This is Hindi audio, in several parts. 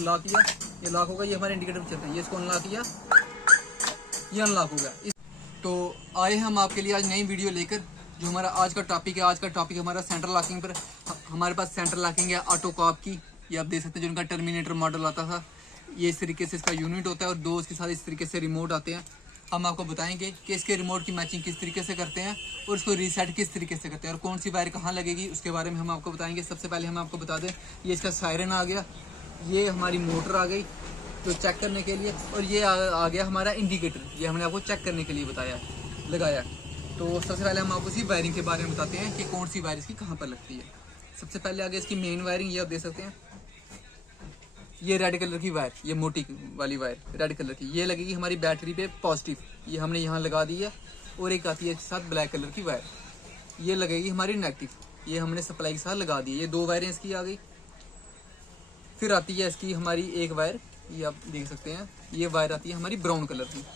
लॉक किया, ये लॉक होगा, ये हमारे इंडिकेटर पे चलता है, ये इसको अनलॉक किया, ये अनलॉक होगा। तो आए हम आपके लिए आज नई वीडियो लेकर, जो हमारा आज का टॉपिक है। आज का टॉपिक हमारा सेंटर लॉकिंग पर। हमारे पास सेंटर लॉकिंग है ऑटो कॉप की, ये आप देख सकते हैं, जो उनका टर्मिनेटर मॉडल आता था। ये इस तरीके से इसका यूनिट होता है और दो इसके साथ इस तरीके से रिमोट आते हैं। हम आपको बताएंगे कि इसके रिमोट की मैचिंग किस तरीके से करते हैं और इसको रीसेट किस तरीके से करते हैं और कौन सी वायर कहाँ लगेगी, उसके बारे में हम आपको बताएंगे। सबसे पहले हम आपको बता दें, ये इसका सायरन आ गया, ये हमारी मोटर आ गई जो चेक करने के लिए, और ये आ गया हमारा इंडिकेटर, ये हमने आपको चेक करने के लिए बताया लगाया। तो सबसे पहले हम आपको इसकी वायरिंग के बारे में बताते हैं कि कौन सी वायर इसकी कहाँ पर लगती है। सबसे पहले आगे इसकी मेन वायरिंग, ये आप देख सकते हैं, ये रेड कलर की वायर, ये मोटी वाली वायर रेड कलर की, ये लगेगी हमारी बैटरी पे पॉजिटिव, ये हमने यहाँ लगा दी है। और एक आती है इसके साथ ब्लैक कलर की वायर, ये लगेगी हमारी नेगेटिव, ये हमने सप्लाई के साथ लगा दी है। ये दो वायरें इसकी आ गई। फिर आती है इसकी हमारी एक वायर, ये आप देख सकते हैं, ये वायर आती है हमारी ब्राउन कलर की,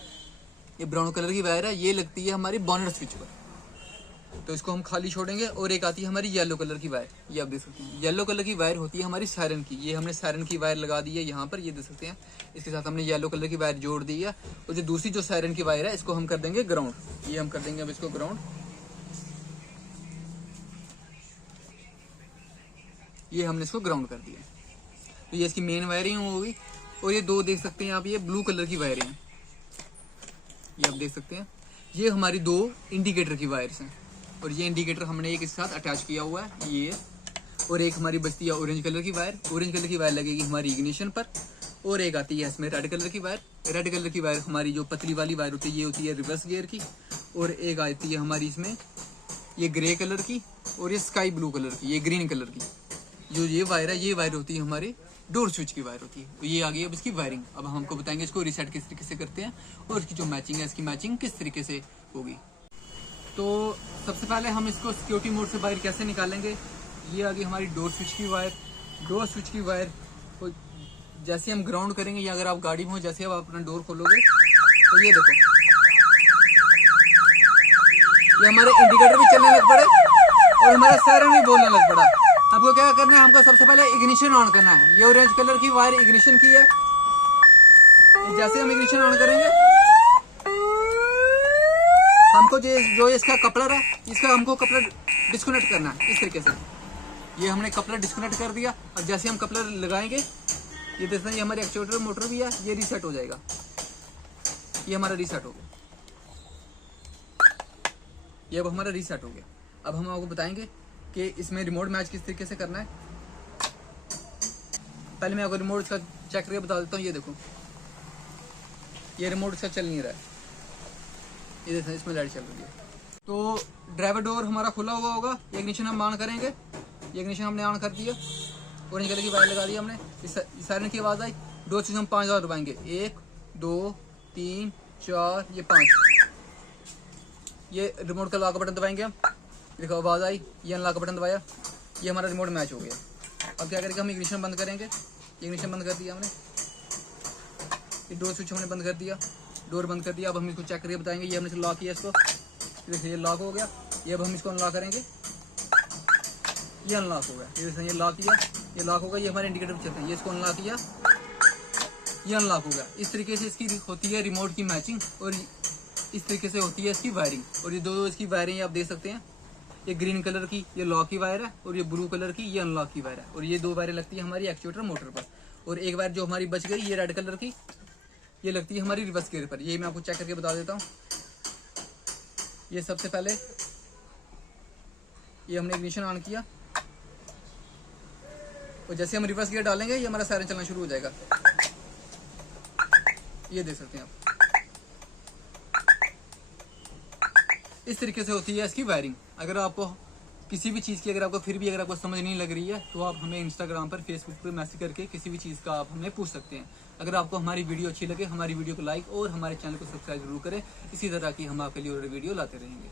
ये ब्राउन कलर की वायर है, ये लगती है हमारी बोनट स्विच पर, तो इसको हम खाली छोड़ेंगे। और एक आती है हमारी येलो कलर की वायर, ये आप देख सकते हैं, येलो कलर की वायर होती है हमारी सायरन की, ये हमने सायरन की वायर लगा दी है यहाँ पर, ये देख सकते हैं। इसके साथ हमने येलो कलर की वायर जोड़ दी है। और जो दूसरी जो सायरन की वायर है, इसको हम कर देंगे ग्राउंड, ये हम कर देंगे अब इसको ग्राउंड, ये हमने इसको ग्राउंड कर दिया। तो ये इसकी मेन वायरिंग होगी। और ये दो देख सकते हैं आप, ये ब्लू कलर की वायरें हैं, ये आप देख सकते हैं, ये हमारी दो इंडिकेटर की वायर्स हैं। और ये इंडिकेटर हमने एक इसके साथ अटैच किया हुआ है, ये। और एक हमारी बचती है ऑरेंज कलर की वायर, ऑरेंज कलर की वायर लगेगी हमारी इग्निशन पर। और एक आती है इसमें रेड कलर की वायर, रेड कलर की वायर हमारी जो पतली वाली वायर होती है, ये होती है रिवर्स गियर की। और एक आती है हमारी इसमें ये ग्रे कलर की, और ये स्काई ब्लू कलर की, ये ग्रीन कलर की। जो ये वायर है, ये वायर होती है हमारी डोर स्विच की वायर होती है। तो ये आ गई अब इसकी वायरिंग। अब हम आपको बताएंगे इसको रीसेट किस तरीके से करते हैं और इसकी जो मैचिंग है, इसकी मैचिंग किस तरीके से होगी। तो सबसे पहले हम इसको सिक्योरिटी मोड से वायर कैसे निकालेंगे। ये आ गई हमारी डोर स्विच की वायर। डोर स्विच की वायर को जैसे हम ग्राउंड करेंगे, या अगर आप गाड़ी में हो, जैसे आप अपना डोर खोलोगे, तो ये देखो, ये हमारे इंडिकेटर भी चलने लग पड़े और हमारा सायरन भी बोलने लग पड़ा। आपको क्या करना है, हमको सबसे पहले इग्निशन ऑन करना है। ये ऑरेंज कलर की वायर इग्निशन की है, जैसे हम इग्निशन ऑन करेंगे, हमको जो इसका कपलर है, इसका हमको कपलर डिस्कनेक्ट करना है इस तरीके से। ये हमने कपलर डिस्कनेक्ट कर दिया। और जैसे हम कपलर लगाएंगे, ये देखते हैं, ये हमारे एक्चुएटर मोटर भी है, ये रीसेट हो जाएगा, ये हमारा रीसेट हो गया, ये अब हमारा रीसेट हो गया। अब हम आपको बताएंगे कि इसमें रिमोट मैच किस तरीके से करना है। पहले मैं आपको रिमोट इसका चेक करके बता देता हूँ। ये देखो, ये रिमोट इसका चल नहीं रहा है, ये देखो इसमें लाइट चल रही है। तो ड्राइवर डोर हमारा खुला हुआ होगा, ये इग्निशन हम ऑन करेंगे, ये इग्निशन हमने ऑन कर दिया, ऑरेंज कलर की वायर लगा दी हमने, इस सायरन की आवाज़ आई। डोर स्विच हम 5 बार दबाएंगे, 1 2 3 4, ये 5। ये रिमोट का लॉक बटन दबाएंगे हम, देखो आवाज़ आई, ये अनलॉक बटन दबाया, ये हमारा रिमोट मैच हो गया। अब क्या करेंगे, हम इग्निशन बंद करेंगे, इग्निशन बंद कर दिया हमने, ये डोर स्विच हमने बंद कर दिया, डोर बंद कर दिया। अब हम इसको चेक करके बताएंगे, ये हमने लॉक किया इसको, देखिए ये लॉक हो गया। ये अब हम इसको अनलॉक करेंगे, ये अनलॉक हो गया, ये देखिए ये लॉक किया, ये लॉक हो गया, ये हमारे इंडिकेटर पे चलते हैं, ये इसको अनलॉक किया, ये अनलॉक हो गया। इस तरीके से इसकी होती है रिमोट की मैचिंग और इस तरीके से होती है इसकी वायरिंग। और ये दो इसकी वायरिंग आप देख सकते हैं, ये ग्रीन कलर की ये लॉक की वायर है और ये ब्लू कलर की ये अनलॉक की वायर है। और ये दो वायरें लगती है हमारी एक्चुएटर मोटर पर। और एक वायर जो हमारी बच गई, ये रेड कलर की, ये लगती है हमारी रिवर्स गियर पर। ये मैं आपको चेक करके बता देता हूँ। ये सबसे पहले ये हमने इग्निशन ऑन किया और जैसे हम रिवर्स गियर डालेंगे, ये हमारा सायरन चलना शुरू हो जाएगा, ये देख सकते हैं आप। इस तरीके से होती है इसकी वायरिंग। अगर आपको किसी भी चीज़ की अगर आपको समझ नहीं लग रही है, तो आप हमें इंस्टाग्राम पर, फेसबुक पर मैसेज करके किसी भी चीज़ का आप हमें पूछ सकते हैं। अगर आपको हमारी वीडियो अच्छी लगे, हमारी वीडियो को लाइक और हमारे चैनल को सब्सक्राइब जरूर करें। इसी तरह की हम आपके लिए और वीडियो लाते रहेंगे।